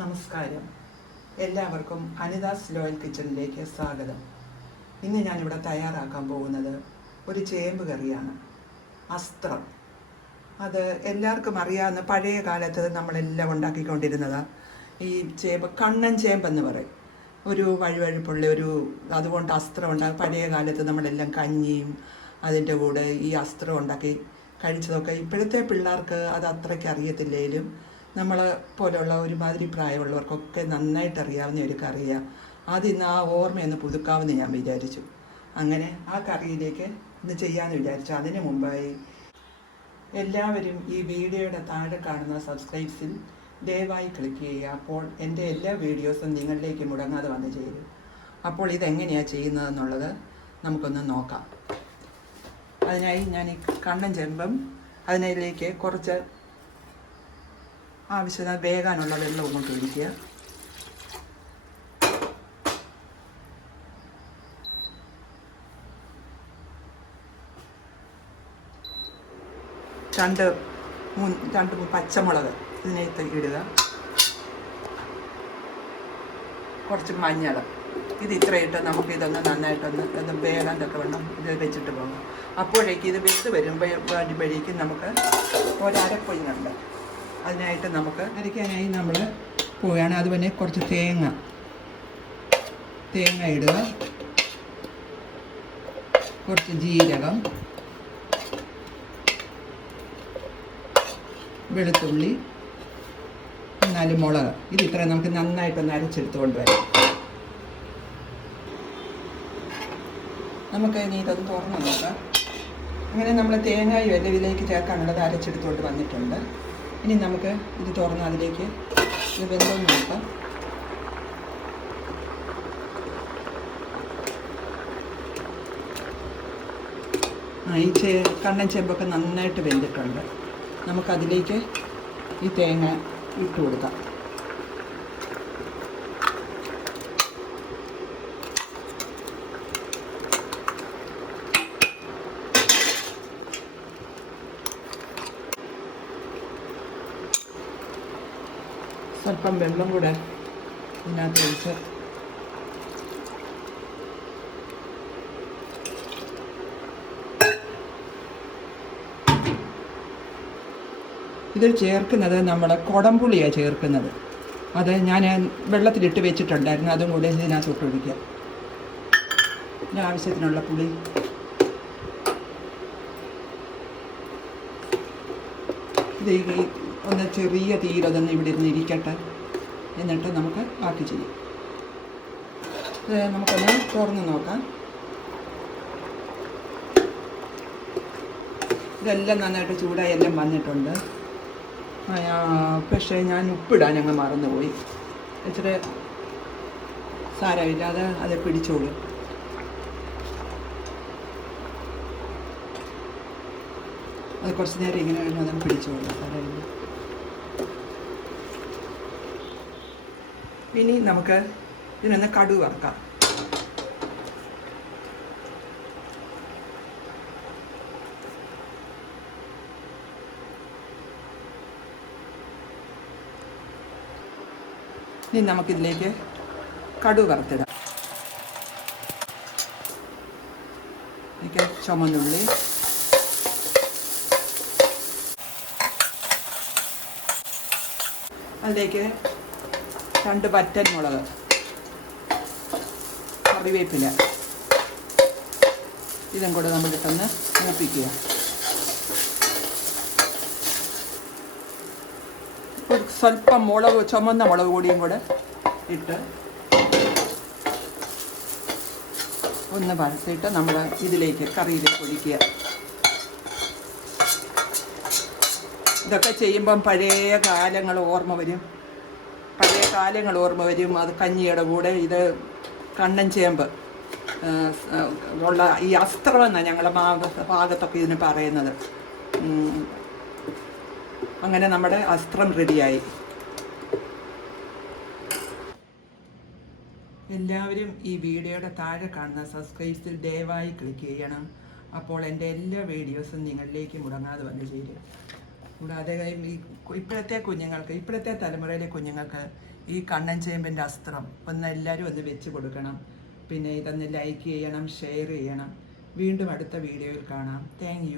നമസ്കാരം. എല്ലാവർക്കും അനിതാസ് ലോയൽ കിച്ചണിലേക്ക് സ്വാഗതം. ഇന്ന് ഞാനിവിടെ തയ്യാറാക്കാൻ പോകുന്നത് ഒരു ചേമ്പ് കറിയാണ്. അസ്ത്രം. അത് എല്ലാവർക്കും അറിയാവുന്ന പഴയ കാലത്ത് നമ്മളെല്ലാം ഉണ്ടാക്കിക്കൊണ്ടിരുന്നതാണ് ഈ ചേമ്പ് കണ്ണൻ ചേമ്പെന്ന് പറയും. ഒരു വഴുവഴുപ്പുള്ള ഒരു അതുകൊണ്ട് അസ്ത്രം ഉണ്ടാക്കി പഴയ കാലത്ത് നമ്മളെല്ലാം കഞ്ഞിയും അതിന്റെ കൂടെ ഈ അസ്ത്രം ഉണ്ടാക്കി കഴിച്ചതൊക്കെ ഇപ്പോഴത്തെ പിള്ളേർക്ക് അത് അത്രയ്ക്ക് അറിയത്തില്ലേലും നമ്മളെ പോലെയുള്ള ഒരുമാതിരി പ്രായമുള്ളവർക്കൊക്കെ നന്നായിട്ട് അറിയാവുന്ന ഒരു കറിയാണ് അതിന്ന് ആ ഓർമ്മയൊന്ന് പുതുക്കാമെന്ന് ഞാൻ വിചാരിച്ചു. അങ്ങനെ ആ കറിയിലേക്ക് ഇന്ന് ചെയ്യാമെന്ന് വിചാരിച്ചു. അതിന് മുമ്പായി എല്ലാവരും ഈ വീഡിയോയുടെ താഴെ കാണുന്ന സബ്സ്ക്രൈബ്സിൽ ദയവായി ക്ലിക്ക് ചെയ്യുക. അപ്പോൾ എന്റെ എല്ലാ വീഡിയോസും നിങ്ങളിലേക്ക് മുടങ്ങാതെ വന്ന് ചെയ്യും അപ്പോൾ ഇതെങ്ങനെയാണ് ചെയ്യുന്നതെന്നുള്ളത് നമുക്കൊന്ന് നോക്കാം. അതിനായി ഞാൻ ഈ കണ്ണൻ ചെമ്പം അതിനിലേക്ക് കുറച്ച് ആവശ്യത്തിന് വേകാനുള്ള വെള്ളം കൊണ്ട് ഒഴിക്കുക രണ്ട് മൂന്ന് രണ്ട് പച്ചമുളക് ഇതിനകത്ത് ഇടുക. കുറച്ച് മഞ്ഞൾ. ഇത് ഇത്രയിട്ട് നമുക്ക് ഇതൊന്ന് നന്നായിട്ടൊന്ന് ഇത് വേഗം വേണം ഇത് വെച്ചിട്ട് പോകാം. അപ്പോഴേക്ക് ഇത് വെച്ച് വരുമ്പോഴേക്കും നമുക്ക് ഒരരപ്പൊയിനുണ്ട് അതിനായിട്ട് നമുക്ക് അരയ്ക്കാനായി നമ്മൾ പോവുകയാണ്. അതുപോലെ കുറച്ച് തേങ്ങ. തേങ്ങ ഇടുക. കുറച്ച് ജീരകം. വെളുത്തുള്ളി. നാല് മുളക്. ഇത് ഇത്ര നമുക്ക് നന്നായിട്ടൊന്ന് അരച്ചെടുത്ത് കൊണ്ടുവരാം നമുക്ക് ഇനി ഇതൊന്ന് തുറന്ന് നോക്കാം. അങ്ങനെ നമ്മൾ തേങ്ങായും എല്ലാം ഇതിലേക്ക് ചേർക്കാനുള്ളത് അരച്ചെടുത്തുകൊണ്ട് വന്നിട്ടുണ്ട്. ഇനി നമുക്ക് ഇത് തുറന്ന് അതിലേക്ക് ഇത് വെന്തോന്ന് നോക്കാം ഈ ചേ കണ്ണൻ ചെമ്പൊക്കെ നന്നായിട്ട് വെന്തിട്ടുണ്ട്. നമുക്കതിലേക്ക് ഈ തേങ്ങ ഇട്ട് കൊടുക്കാം. സ്വല്പം വെള്ളം കൂടെ ഇതിനകത്ത് ഒഴിച്ച്. ഇതിൽ ചേർക്കുന്നത് നമ്മൾ കുടംപുളിയാണ് ചേർക്കുന്നത്. അത് ഞാൻ വെള്ളത്തിലിട്ട് വെച്ചിട്ടുണ്ടായിരുന്നു അതും കൂടെ ഇതിനകത്ത് ഒഴിക്കുക ഇതിന് ആവശ്യത്തിനുള്ള പുളി. ഇത് ഈ ഒന്ന് ചെറിയ തീരതൊന്ന് ഇവിടെ ഇരുന്ന് ഇരിക്കട്ടെ. എന്നിട്ട് നമുക്ക് ബാക്കി ചെയ്യാം. നമുക്കൊന്ന് തുറന്ന് നോക്കാം. ഇതെല്ലാം നന്നായിട്ട് ചൂടായി എല്ലാം വന്നിട്ടുണ്ട്. പക്ഷേ ഞാൻ ഉപ്പിടാൻ അങ്ങ് മറന്നുപോയി. ഇച്ചിരി സാരമില്ല അത് പിടിച്ചോളും. അത് കുറച്ച് നേരം ഇങ്ങനെ കഴിഞ്ഞാൽ പിടിച്ചോളും. സാരമില്ല ഇനി നമുക്ക് ഇതിനൊന്ന് കടു വറക്കാം. ഇനി നമുക്കിതിലേക്ക് കടു വറുത്തിടാം. ഇതിലേക്ക് ചുമന്നുള്ളി. അതിലേക്ക് രണ്ട് വറ്റൻ മുളക്. കറിവേപ്പില. ഇതും കൂടെ നമ്മൾ ഇട്ടൊന്ന് മൂപ്പിക്കുക. സ്വല്പം മുളക് ചുമന്ന മുളക് പൊടിയും കൂടെ ഇട്ട് ഒന്ന് വറുത്തിട്ട് നമ്മൾ ഇതിലേക്ക് കറിയിലേക്ക് ഒഴിക്കുക. ഇതൊക്കെ ചെയ്യുമ്പം പഴയ കാലങ്ങൾ ഓർമ്മ വരും. കാലങ്ങൾ ഓർമ്മ വരും. അത് കഞ്ഞിയുടെ കൂടെ ഇത് കണ്ണൻ ചേമ്പ് ഉള്ള ഈ അസ്ത്രം എന്നാണ് ഭാഗ- ഭാഗത്തൊക്കെ ഇതിന് പറയുന്നത്. അങ്ങനെ നമ്മുടെ അസ്ത്രം റെഡിയായി എല്ലാവരും ഈ വീഡിയോയുടെ താഴെ കാണുന്ന സബ്സ്ക്രൈബ്സിൽ ദയവായി ക്ലിക്ക് ചെയ്യണം. അപ്പോൾ എന്റെ എല്ലാ വീഡിയോസും നിങ്ങളിലേക്ക് മുടങ്ങാതെ വന്നു ചേരും. കൂടാതെ ഈ ഇപ്പോഴത്തെ കുഞ്ഞുങ്ങൾക്ക് ഇപ്പോഴത്തെ തലമുറയിലെ കുഞ്ഞുങ്ങൾക്ക് ഈ കണ്ണൻ ചേമ്പിന്റെ അസ്ത്രം ഒന്ന് എല്ലാവരും ഒന്ന് വെച്ച് കൊടുക്കണം. പിന്നെ ഇതൊന്ന് ലൈക്ക് ചെയ്യണം ഷെയർ ചെയ്യണം. വീണ്ടും അടുത്ത വീഡിയോയിൽ കാണാം. താങ്ക്